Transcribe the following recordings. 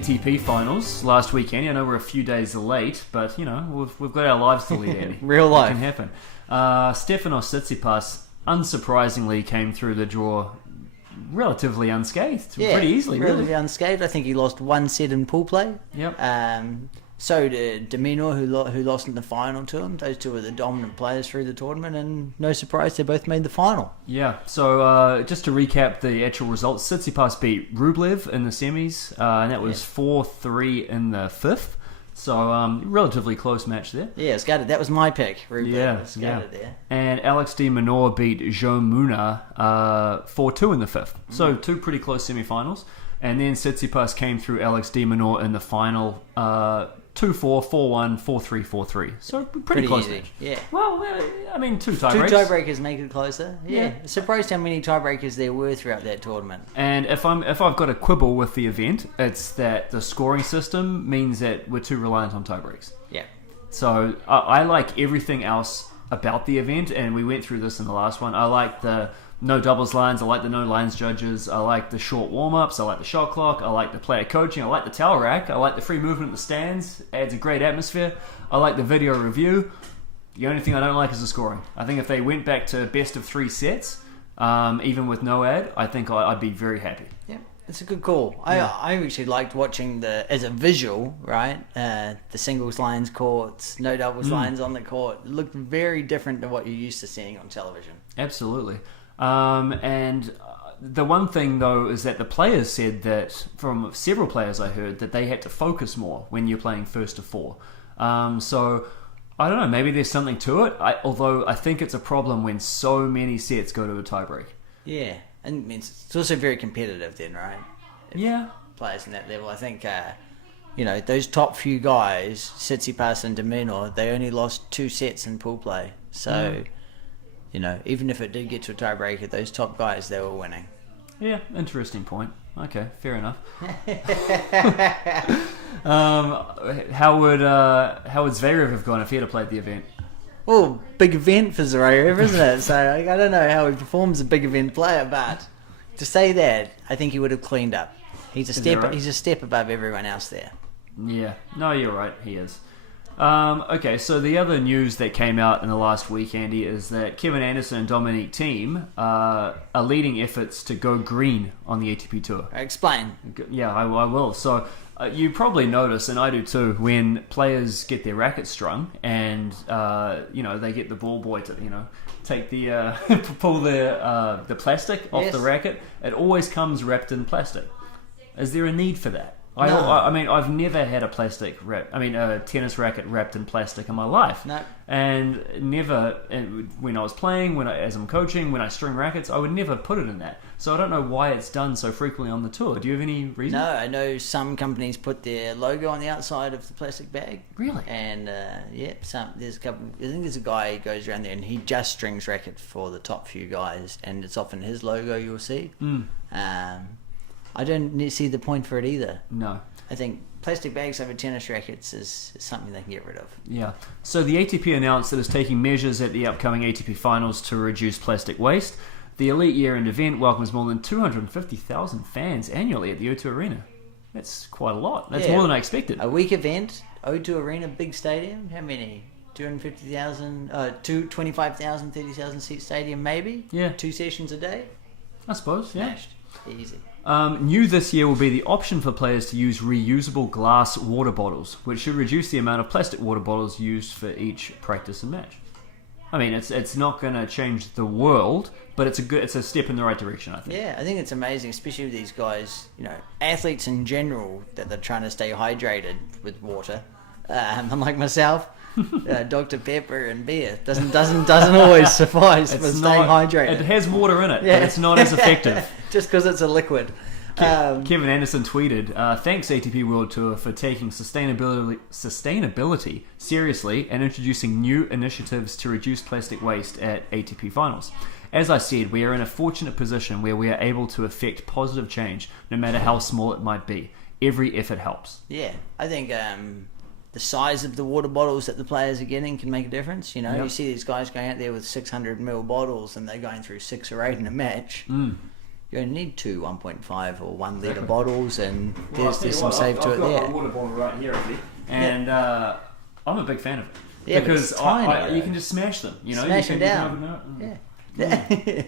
ATP Finals last weekend. I know we're a few days late, but we've got our lives to lead, Andy. Real life. It can happen. Stefanos Tsitsipas unsurprisingly came through the draw relatively unscathed, pretty easily. Relatively unscathed. I think he lost one set in pool play. Yep. So did Domino, who lost in the final to him. Those two were the dominant players through the tournament, and no surprise, they both made the final. Yeah, so just to recap the actual results, Tsitsipas beat Rublev in the semis, and that was 4-3 in the fifth. So relatively close match there. Yeah, Scattered. That was my pick. Rublev Scattered there. And Alex de Minaur beat João Muna 4-2 in the fifth. So two pretty close semi-finals. And then Tsitsipas came through Alex de Minaur in the final 2-4, 4-1, 4-3, 4-3. So pretty close easy. match. Yeah. Well, I mean, two tiebreakers. Two tiebreakers make it closer. Yeah. Surprised how many tiebreakers there were throughout that tournament. And if I've got a quibble with the event, it's that the scoring system means that we're too reliant on tiebreaks. Yeah. So I like everything else about the event, and we went through this in the last one. I like the no doubles lines, I like the no lines judges, I like the short warm-ups, I like the shot clock, I like the player coaching, I like the towel rack, I like the free movement in the stands, adds a great atmosphere, I like the video review. The only thing I don't like is the scoring. I think if they went back to best of 3 sets, even with no ad, I think I'd be very happy. Yeah, it's a good call. Yeah. I actually liked watching as a visual, right? The singles lines courts, no doubles lines on the court. It looked very different to what you're used to seeing on television. Absolutely. And the one thing, though, is that the players said that, from several players I heard, that they had to focus more when you're playing first to four. So, I don't know, maybe there's something to it, although I think it's a problem when so many sets go to a tiebreak. Yeah. And it means it's also very competitive then, right? Yeah. Players in that level. I think, those top few guys, Tsitsipas and de Minaur, they only lost 2 sets in pool play. So... even if it did get to a tiebreaker, those top guys, they were winning. Yeah, interesting point. Okay, fair enough. How would Zverev have gone if he had played the event? Well, big event for Zverev, isn't it? So I don't know how he performs as a big event player, but to say that, I think he would have cleaned up. He's a step above everyone else there. Yeah, no, you're right. He is. Okay, so the other news that came out in the last week, Andy, is that Kevin Anderson and Dominic Thiem are leading efforts to go green on the ATP Tour. Explain. Yeah, I will. So you probably notice, and I do too, when players get their rackets strung and they get the ball boy to take the pull the plastic off the racket. It always comes wrapped in plastic. Is there a need for that? No. I mean, I've never had a tennis racket wrapped in plastic in my life. No. And never, when I was playing, as I'm coaching, when I string rackets, I would never put it in that. So I don't know why it's done so frequently on the tour. Do you have any reason? No, I know some companies put their logo on the outside of the plastic bag. Really? And there's a couple. I think there's a guy who goes around there and he just strings rackets for the top few guys, and it's often his logo you'll see. I don't see the point for it either. No. I think plastic bags over tennis rackets is something they can get rid of. Yeah. So the ATP announced that it's taking measures at the upcoming ATP Finals to reduce plastic waste. The Elite Year-End event welcomes more than 250,000 fans annually at the O2 Arena. That's quite a lot. That's more than I expected. A week event, O2 Arena, big stadium. How many? 250,000, 25,000, 30,000 seat stadium maybe? Yeah. 2 sessions a day? I suppose, yeah. Smashed. Easy. New this year will be the option for players to use reusable glass water bottles, which should reduce the amount of plastic water bottles used for each practice and match. I mean, it's not going to change the world, but it's a step in the right direction, I think. Yeah, I think it's amazing, especially with these guys, athletes in general, that they're trying to stay hydrated with water. Unlike myself, Dr. Pepper and beer doesn't always suffice for staying hydrated. It has water in it, but it's not as effective. Just because it's a liquid. Kevin Anderson tweeted, "Thanks ATP World Tour for taking sustainability seriously and introducing new initiatives to reduce plastic waste at ATP Finals. As I said, we are in a fortunate position where we are able to affect positive change, no matter how small it might be. Every effort helps." Yeah, I think the size of the water bottles that the players are getting can make a difference. You see these guys going out there with 600ml bottles and they're going through 6 or 8 in a match. You only need 2 1.5 or 1 litre bottles, and there's some save to it there. I've got my water bottle right here, Andy, and I'm a big fan of it. Yeah, because but it's tiny, you can just smash them. You know, smash you them can down. Yeah.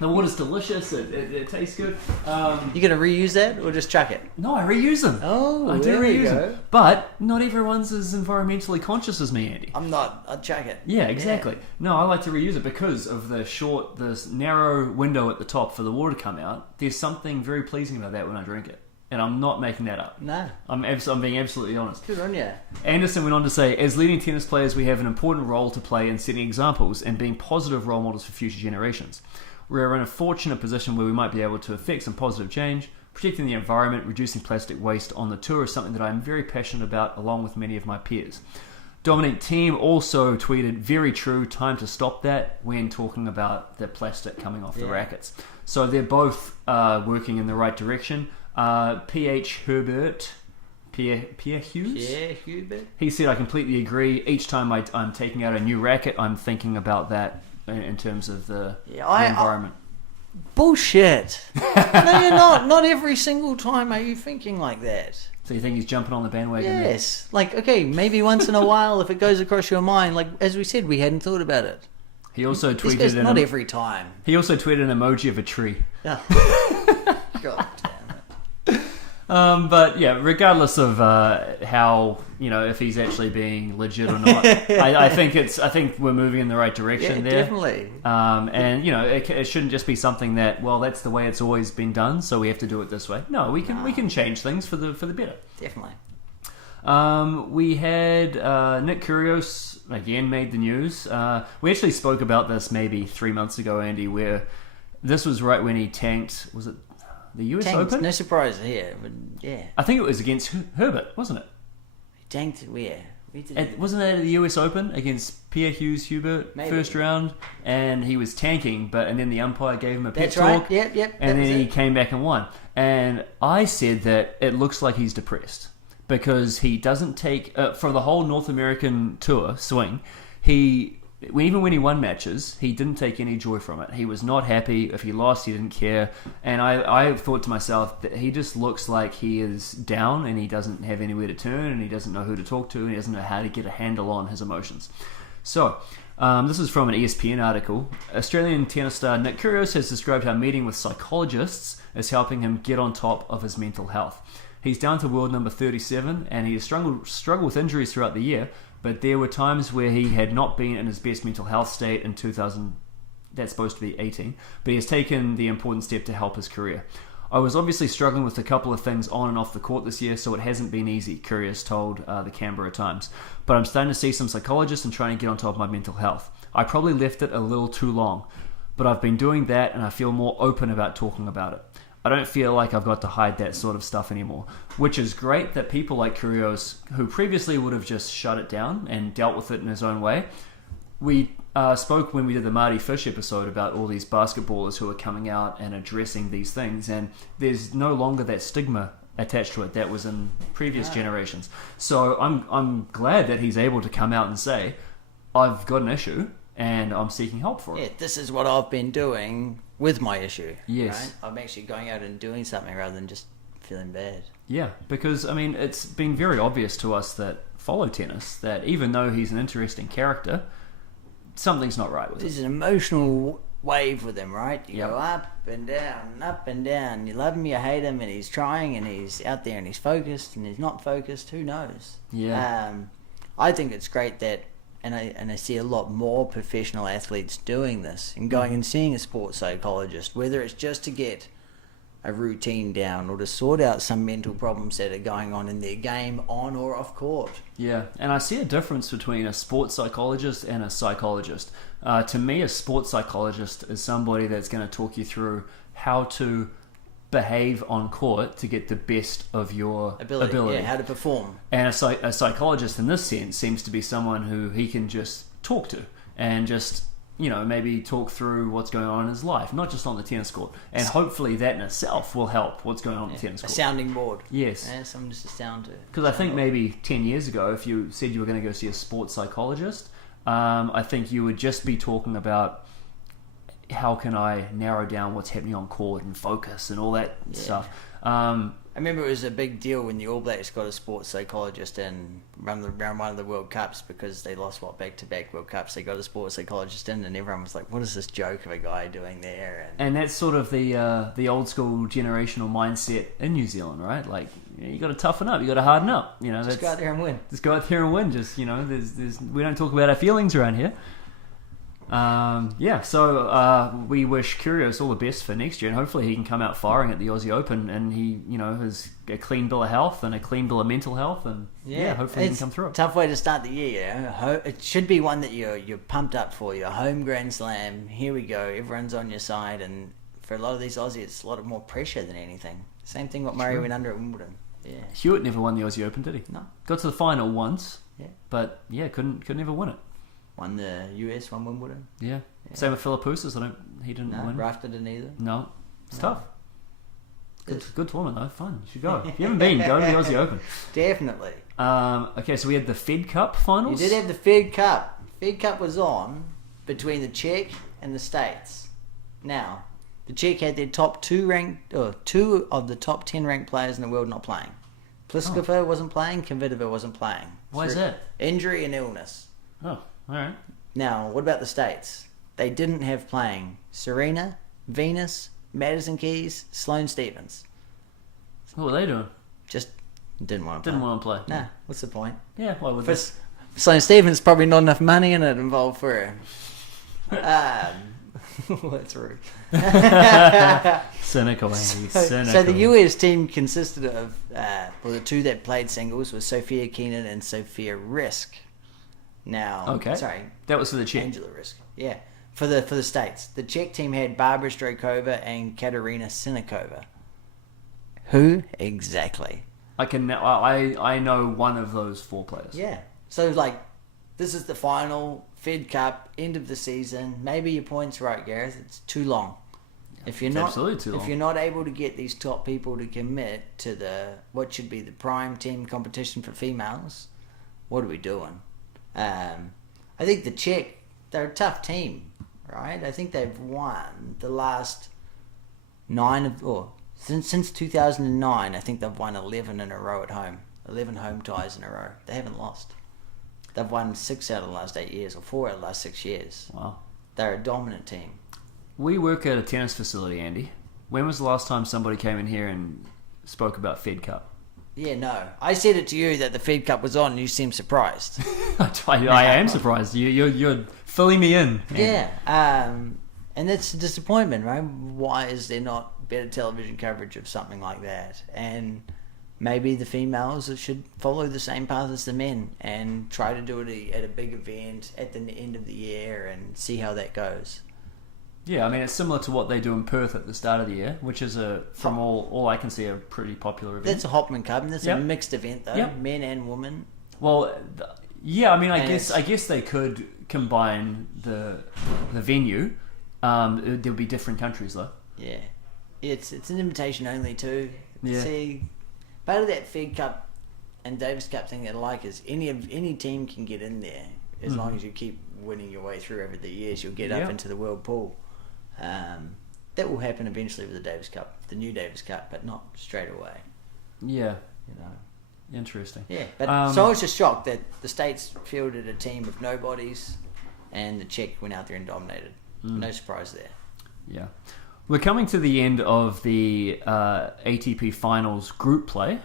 The water's delicious. It tastes good. You gonna reuse that or just chuck it? No, I reuse them. Oh, I do there we reuse go. them. But not everyone's as environmentally conscious as me, Andy. I'm not. I'd chuck it. Yeah, exactly. No, I like to reuse it because of the narrow window at the top for the water to come out. There's something very pleasing about that when I drink it. And I'm not making that up. No. I'm being absolutely honest. Good on you. Anderson went on to say, as leading tennis players, we have an important role to play in setting examples and being positive role models for future generations. We are in a fortunate position where we might be able to affect some positive change. Protecting the environment, reducing plastic waste on the tour is something that I am very passionate about, along with many of my peers. Dominic Thiem also tweeted, very true, time to stop that, when talking about the plastic coming off the rackets. So they're both working in the right direction. Pierre Hubert, he said, I completely agree. Each time I'm taking out a new racket, I'm thinking about that in terms of the environment. Bullshit. No, you're not. Not every single time are you thinking like that. So you think he's jumping on the bandwagon? Yes. Like, okay, maybe once in a while if it goes across your mind, like, as we said, we hadn't thought about it. He also tweeted... not every time. He also tweeted an emoji of a tree. Oh. God damn it. But yeah, regardless of how, if he's actually being legit or not, I think we're moving in the right direction there. Definitely. And it shouldn't just be something that, well, that's the way it's always been done, so we have to do it this way. No, we can change things for the better. Definitely. We had Nick Kyrgios again made the news. We actually spoke about this maybe 3 months ago, Andy, where this was right when he tanked. Was it the US Open? No surprise here, but yeah. I think it was against Herbert, wasn't it? He tanked where? Wasn't that at the US Open against Pierre Hubert, Maybe. first round, and he was tanking, and then the umpire gave him a pep That's talk, right. Yep. and then he came back and won. And I said that it looks like he's depressed because he doesn't take for the whole North American tour swing. Even when he won matches, he didn't take any joy from it. He was not happy. If he lost, he didn't care. And I thought to myself that he just looks like he is down and he doesn't have anywhere to turn and he doesn't know who to talk to and he doesn't know how to get a handle on his emotions. So, this is from an ESPN article. Australian tennis star Nick Kyrgios has described how meeting with psychologists is helping him get on top of his mental health. He's down to world number 37 and he has struggled with injuries throughout the year, but there were times where he had not been in his best mental health state in 2000. That's supposed to be 18, but he has taken the important step to help his career. I was obviously struggling with a couple of things on and off the court this year, so it hasn't been easy, Kyrgios told the Canberra Times. But I'm starting to see some psychologists and trying to get on top of my mental health. I probably left it a little too long, but I've been doing that and I feel more open about talking about it. I don't feel like I've got to hide that sort of stuff anymore, which is great that people like Kyrgios, who previously would have just shut it down and dealt with it in his own way. We spoke when we did the Marty Fish episode about all these basketballers who are coming out and addressing these things, and there's no longer that stigma attached to it that was in previous generations. So I'm glad that he's able to come out and say, I've got an issue and I'm seeking help for it. Yeah, this is what I've been doing with my issue. Yes. Right? I'm actually going out and doing something rather than just feeling bad. Yeah, because, it's been very obvious to us that follow tennis, that even though he's an interesting character, something's not right with There's him. an emotional wave with him, right? You Yep. go up and down. You love him, you hate him, and he's trying, and he's out there, and he's focused, and he's not focused. Who knows? Yeah. I think it's great that, and I see a lot more professional athletes doing this and going and seeing a sports psychologist, whether it's just to get a routine down or to sort out some mental problems that are going on in their game on or off court. Yeah, and I see a difference between a sports psychologist and a psychologist. To me, a sports psychologist is somebody that's going to talk you through how to behave on court to get the best of your ability. Yeah, how to perform. And a psychologist in this sense seems to be someone who he can just talk to and just, maybe talk through what's going on in his life, not just on the tennis court. And hopefully that in itself will help what's going on the tennis court. A sounding board. Yes. Yeah, something just to sound to. Because I think maybe 10 years ago, if you said you were going to go see a sports psychologist, I think you would just be talking about how can I narrow down what's happening on court and focus and all that stuff. I remember it was a big deal when the All Blacks got a sports psychologist in around one of the World Cups because they lost back-to-back World Cups. They got a sports psychologist in, and everyone was like, "What is this joke of a guy doing there?" And that's sort of the old school generational mindset in New Zealand, right? Like you got to toughen up, you got to harden up. Just go out there and win. Just go out there and win. Just there's we don't talk about our feelings around here. So we wish Kyrgios all the best for next year, and hopefully he can come out firing at the Aussie Open, and he, has a clean bill of health and a clean bill of mental health, and hopefully he can come through. Tough way to start the year. It should be one that you're pumped up for. Your home Grand Slam. Here we go. Everyone's on your side, and for a lot of these Aussies, it's a lot of more pressure than anything. Same thing what Murray went under at Wimbledon. Yeah. Hewitt never won the Aussie Open, did he? No. Got to the final once. Yeah. But couldn't ever win it. Won the US, won Wimbledon. Yeah. Same with Philippoussis. He didn't win. Rafter didn't either. No. It's tough. Good tournament though. Fun. You should go. If you haven't been, go to the Aussie Open. Definitely. Okay, so we had the Fed Cup finals. You did have the Fed Cup. Fed Cup was on between the Czech and the States. Now, the Czech had their two of the top 10 ranked players in the world not playing. Pliskova wasn't playing. Kvitova wasn't playing. Why is that? Injury and illness. Oh, all right. Now, what about the States? They didn't have playing Serena, Venus, Madison Keys, Sloane Stephens. What were they doing? Just didn't want to play. Didn't want to play. Nah, what's the point? Yeah, why would this? Sloane Stephens probably not enough money in it involved for her. That's rude. Cynical, Andy. Cynical. So the US team consisted of the two that played singles were Sophia Keenan and Sophia Risk. Now, that was for the Czech. Angela Risk, yeah. For the States, the Czech team had Barbara Strykova and Katerina Sinikova. Who exactly? I know one of those four players. Yeah. So this is the final Fed Cup, end of the season. Maybe your point's right, Gareth. It's too long. If you're not able to get these top people to commit to what should be the prime team competition for females, what are we doing? I think the Czech, they're a tough team, right? I think they've won the last since 2009. I think they've won 11 in a row at home, 11 home ties in a row. They haven't lost. They've won 6 out of the last 8 years, or 4 out of the last 6 years. Wow, they're a dominant team. We work at a tennis facility, Andy. When was the last time somebody came in here and spoke about Fed Cup? Yeah, no. I said it to you that the Fed Cup was on and you seemed surprised. I am surprised. You're filling me in. Yeah. And that's a disappointment, right? Why is there not better television coverage of something like that? And maybe the females should follow the same path as the men and try to do it at a big event at the end of the year and see how that goes. Yeah, I mean, it's similar to what they do in Perth at the start of the year, which is, from all I can see, a pretty popular event. That's a Hopman Cup, and that's a mixed event, though, men and women. Well, I mean, I guess they could combine the venue. There'll be different countries, though. Yeah. It's an invitation only, too. Yeah. See, part of that Fed Cup and Davis Cup thing that I like is any team can get in there as long as you keep winning your way through over the years. You'll get up into the world pool. That will happen eventually with the Davis Cup, the new Davis Cup, but not straight away. Yeah. Interesting. Yeah, but so I was just shocked that the States fielded a team of nobodies and the Czech went out there and dominated. No surprise there. Yeah. We're coming to the end of the ATP Finals group play,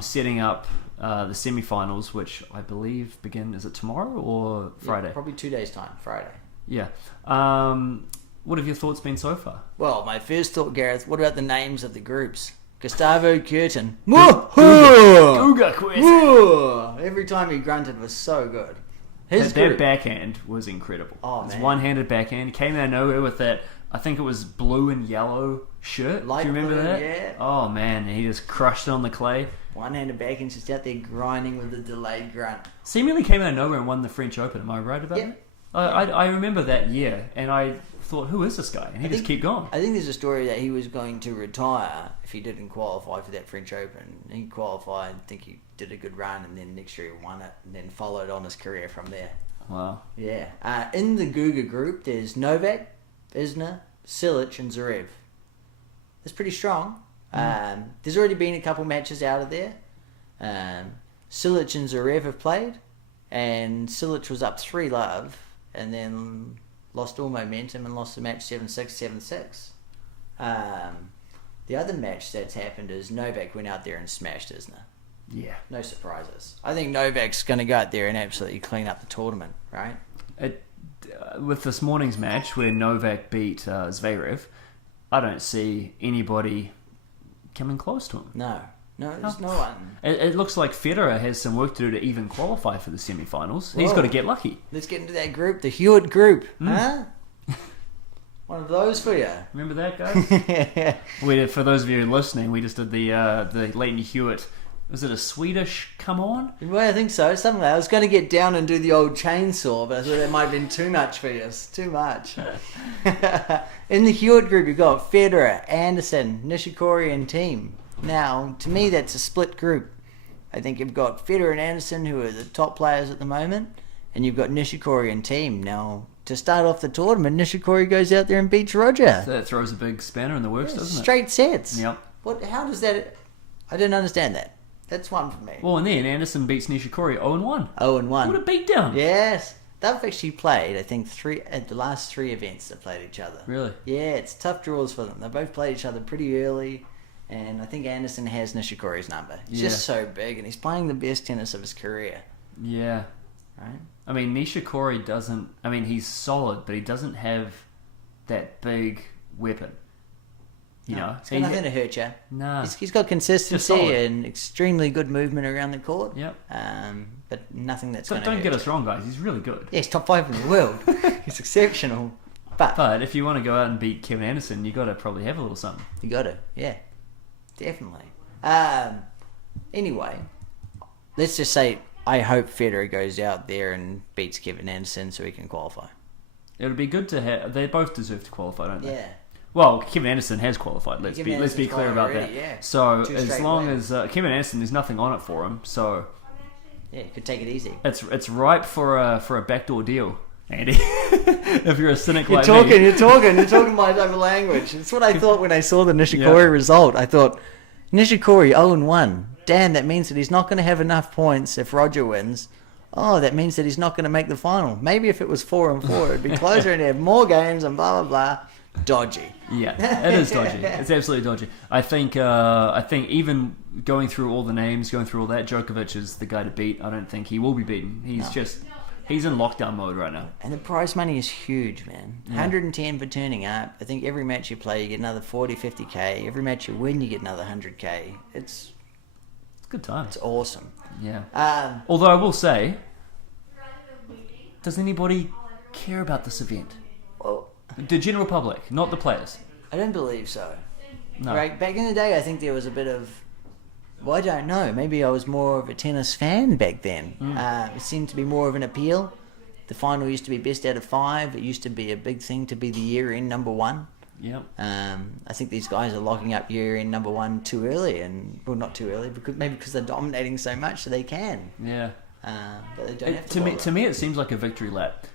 setting up the semi-finals, which I believe begin, is it tomorrow or Friday? Yeah, probably 2 days' time, Friday. Yeah. What have your thoughts been so far? Well, my first thought, Gareth, what about the names of the groups? Gustavo Kuerten. Every time he grunted was so good. That backhand was incredible. Oh, His man. one-handed backhand. He came out of nowhere with that, I think it was blue and yellow shirt. Light Do you remember blue, that? yeah. Oh, man. He just crushed it on the clay. One-handed backhand, just out there grinding with a delayed grunt. Seemingly came out of nowhere and won the French Open. Am I right about that? I remember that year, and I thought, who is this guy? And he just kept going. I think there's a story that he was going to retire if he didn't qualify for that French Open. He qualified, I think he did a good run, and then next year he won it, and then followed on his career from there. Wow. Yeah. In the Guga group, there's Novak, Isner, Cilic, and Zverev. That's pretty strong. There's already been a couple matches out of there. Cilic and Zverev have played, and Cilic was up 3-love, and then lost all momentum and lost the match 7-6, 7-6. The other match that's happened is Novak went out there and smashed Isner. Yeah. No surprises. I think Novak's going to go out there and absolutely clean up the tournament, right? With this morning's match where Novak beat Zverev, I don't see anybody coming close to him. No, there's no one. It looks like Federer has some work to do to even qualify for the semi-finals. He's got to get lucky. Let's get into that group, the Hewitt group. Huh? One of those for you. Remember that, guys? For those of you listening, we just did the Leighton Hewitt. Was it a Swedish come on? Well, I think so. Something like that. I was going to get down and do the old chainsaw, but I thought that might have been too much for you. Too much. In the Hewitt group, you've got Federer, Anderson, Nishikori, and Thiem. Now, to me, that's a split group. I think you've got Federer and Anderson, who are the top players at the moment, and you've got Nishikori and Thiem. Now, to start off the tournament, Nishikori goes out there and beats Roger. So that throws a big spanner in the works, doesn't it? Straight sets. Yep. How does that... I didn't understand that. That's one for me. Well, and then Anderson beats Nishikori 0-1. 0-1. What a beatdown. Yes. They've actually played, I think, at the last 3 events they've played each other. Really? Yeah, it's tough draws for them. They both played each other pretty early, and I think Anderson has Nishikori's number. He's just so big, and he's playing the best tennis of his career. Yeah. Right? I mean, Nishikori doesn't... I mean, he's solid, but he doesn't have that big weapon. You know, it's got nothing to hurt you. No. He's got consistency and extremely good movement around the court. Yep. But nothing that's going to Don't hurt get you. us wrong, guys. He's really good. Yeah, he's top 5 in the world. He's exceptional. But if you want to go out and beat Kevin Anderson, you got to probably have a little something. You got to, yeah. Definitely. Anyway, let's just say I hope Federer goes out there and beats Kevin Anderson so he can qualify. It would be good to have... They both deserve to qualify, don't they? Yeah. Well, Kevin Anderson has qualified. Let's be clear about already, that. Yeah. So as long as Kevin Anderson, there's nothing on it for him. So yeah, you could take it easy. It's ripe for a backdoor deal, Andy. If you're a cynic You're like talking my type of language. It's what I thought when I saw the Nishikori result. I thought Nishikori 0-1. Damn, that means that he's not going to have enough points if Roger wins. Oh, that means that he's not going to make the final. Maybe if it was 4-4, it'd be closer and have more games and blah blah blah. Dodgy. Yeah, it is dodgy. It's absolutely dodgy. I think even going through all the names, going through all that, Djokovic is the guy to beat. I don't think he will be beaten. He's in lockdown mode right now. And the prize money is huge, man. 110 for turning up. I think every match you play, you get another 40, 50k. Every match you win, you get another 100k. It's a good time. It's awesome. Yeah. Although I will say, does anybody care about this event? Well, the general public, not the players. I don't believe so. No. Right, back in the day, I think there was a bit of... Well, I don't know. Maybe I was more of a tennis fan back then. It seemed to be more of an appeal. The final used to be best out of 5. It used to be a big thing to be the year-end number 1. Yep. I think these guys are locking up year-end number 1 too early. Not too early, because they're dominating so much, so they can. Yeah. But they don't have to me, it seems like a victory lap.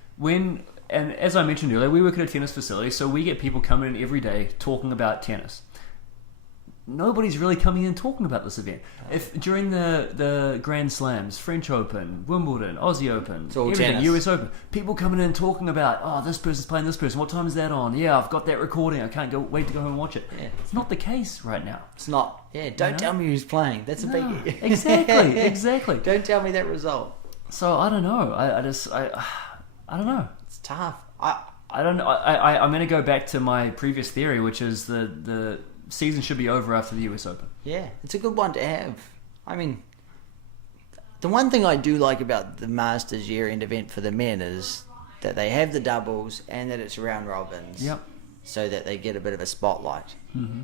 And as I mentioned earlier, we work at a tennis facility, so we get people coming in every day talking about tennis. Nobody's really coming in talking about this event. If during the Grand Slams, French Open, Wimbledon, Aussie Open, everything, tennis. US Open, people coming in talking about, this person's playing this person. What time is that on? Yeah, I've got that recording. I can't wait to go home and watch it. Yeah. It's not the case right now. It's not. Yeah, don't tell me who's playing. That's a biggie. Exactly. Don't tell me that result. So I don't know. I don't know. It's tough. I don't know. I'm going to go back to my previous theory, which is the season should be over after the US Open. Yeah, it's a good one to have. I mean, the one thing I do like about the Masters year-end event for the men is that they have the doubles and that it's round robins. Yep. So that they get a bit of a spotlight. Mm-hmm.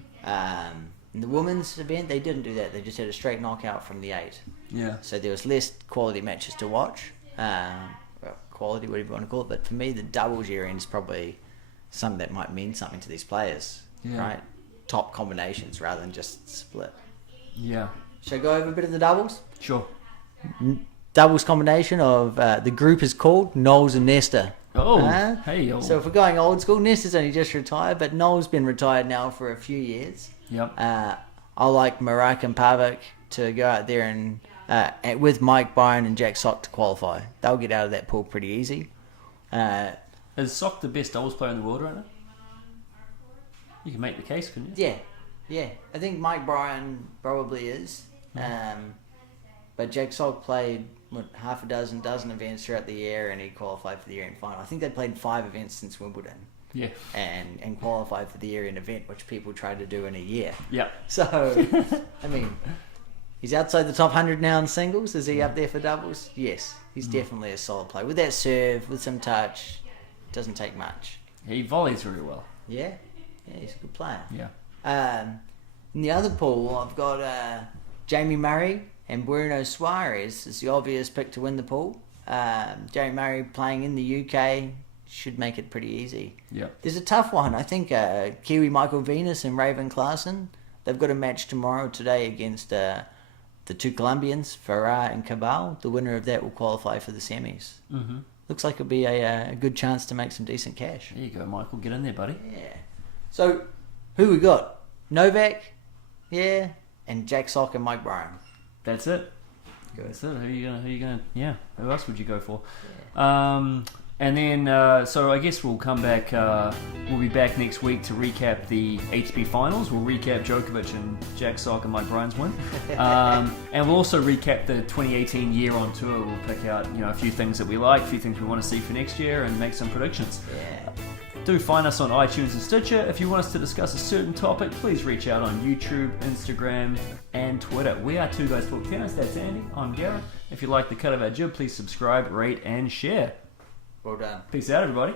In the women's event, they didn't do that. They just had a straight knockout from the 8. Yeah. So there was less quality matches to watch. Quality, whatever you want to call it. But for me, the doubles year-end is probably something that might mean something to these players. Yeah. Right? Top combinations rather than just split. Yeah. Shall I go over a bit of the doubles? Sure. Doubles combination of the group is called Knowles and Nesta. Oh, Huh? hey, oh. So if we're going old school, Ness is only just retired, but Noel's been retired now for a few years. Yep. I like Marak and Pavic to go out there and with Mike Byron and Jack Sock to qualify. They'll get out of that pool pretty easy. Is Sock the best doubles player in the world right now? You can make the case, couldn't you? Yeah. I think Mike Bryan probably is. But Jack Sock played half a dozen events throughout the year, and he qualified for the year-end final. I think they played 5 events since Wimbledon. Yeah. And qualified for the year-end event, which people tried to do in a year. Yeah. So, I mean, he's outside the top 100 now in singles. Is he up there for doubles? Yes. He's definitely a solid player. With that serve, with some touch, doesn't take much. He volleys very well. Yeah, he's a good player. Yeah. In the other pool, I've got Jamie Murray and Bruno Suarez is the obvious pick to win the pool. Jamie Murray playing in the UK should make it pretty easy. Yeah. There's a tough one. I think Kiwi Michael Venus and Raven Klaasen, they've got a match today against the 2 Colombians, Farah and Cabal. The winner of that will qualify for the semis. Mm-hmm. Looks like it'll be a good chance to make some decent cash. There you go, Michael. Get in there, buddy. Yeah. So, who we got? Novak, yeah, and Jack Sock and Mike Bryan. That's it. Good. That's it. Who you gonna? Yeah. Who else would you go for? Yeah. And then, so I guess we'll come back. We'll be back next week to recap the ATP Finals. We'll recap Djokovic and Jack Sock and Mike Bryan's win, and we'll also recap the 2018 year on tour. We'll pick out a few things that we like, a few things we want to see for next year, and make some predictions. Yeah. Do find us on iTunes and Stitcher. If you want us to discuss a certain topic, please reach out on YouTube, Instagram, and Twitter. We are 2 Guys Talk Tennis. That's Andy. I'm Gareth. If you like the cut of our jib, please subscribe, rate, and share. Well done. Peace out, everybody.